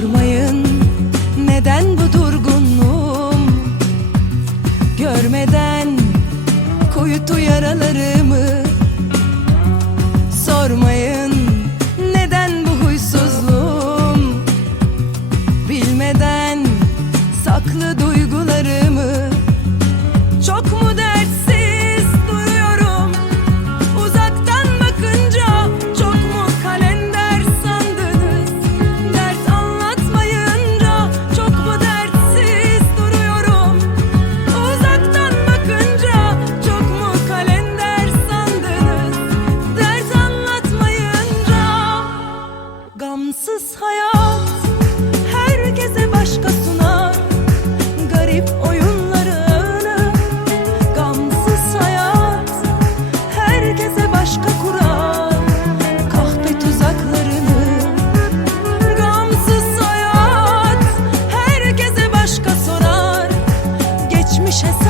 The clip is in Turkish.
Sormayın. Neden bu durgunluğum? Görmeden kuytu yaralarımı Fische sind.